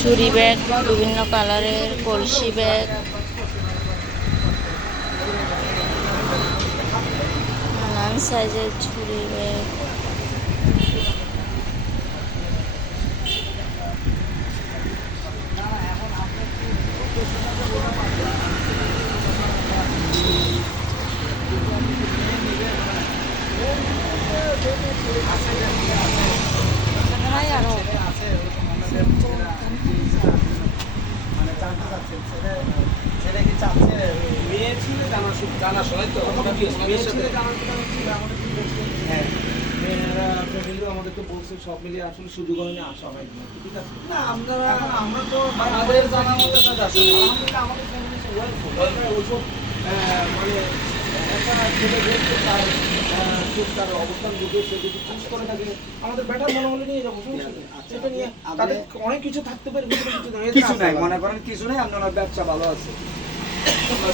ছুরি ব্যাগ বিভিন্ন কালারের, কলসি ব্যাগ, নানান সাইজের ছুরি ব্যাগ। আমাদেরকে বলছে সব মিলিয়ে আসলে সুযোগ হয়নি, আসা হয়নি। ঠিক আছে না, আমরা তো আমাদের জানা মতো আমাদের ফ্যামিলি ওইসব মানে একটা ছেলে দেখতে তার তার অবস্থান বুঝে সে যদি চুজ করে থাকে আমাদের ব্যাটার মনে হলে নিয়ে যাবো, সমস্যা নেই। সেটা নিয়ে তাদের অনেক কিছু থাকতে পারে, কিছু নাই মনে করেন, কিছু নেই, আপনার ব্যবসা ভালো আছে।